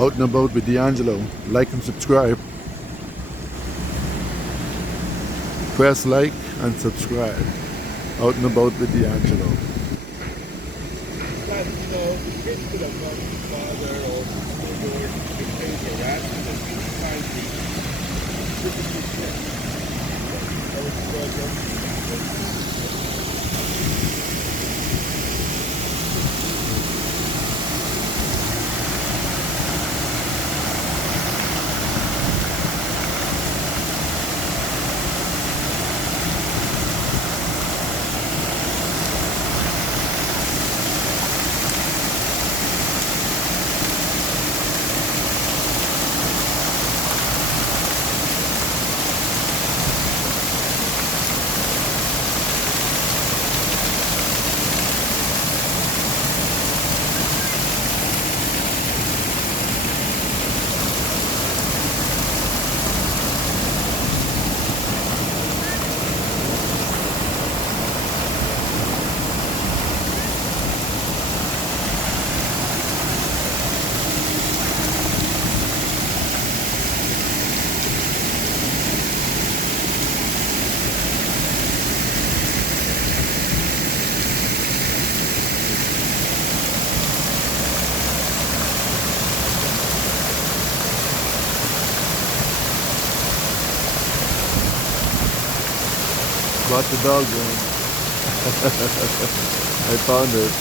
Out and About with D'Angelo. Like and subscribe. Press like and subscribe. Out and About with D'Angelo. That, the kids could have gone to father or mother or behavior, right? Because we find the typical steps. That was Brought the dog in. I found it.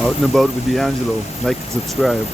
Out and About with D'Angelo. Like and subscribe.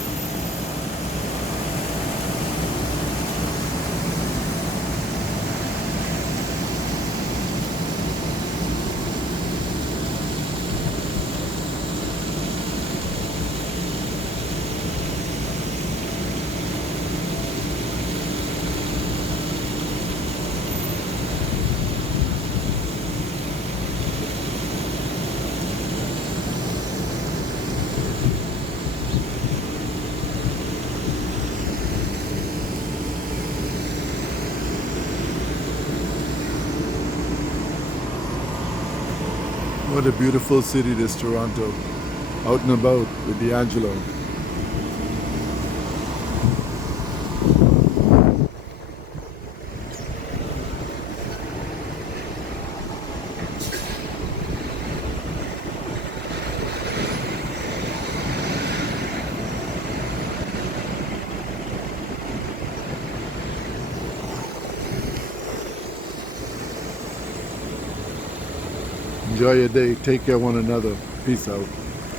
What a beautiful city this Toronto. Out and about with D'Angelo. Enjoy your day. Take care of one another. Peace out.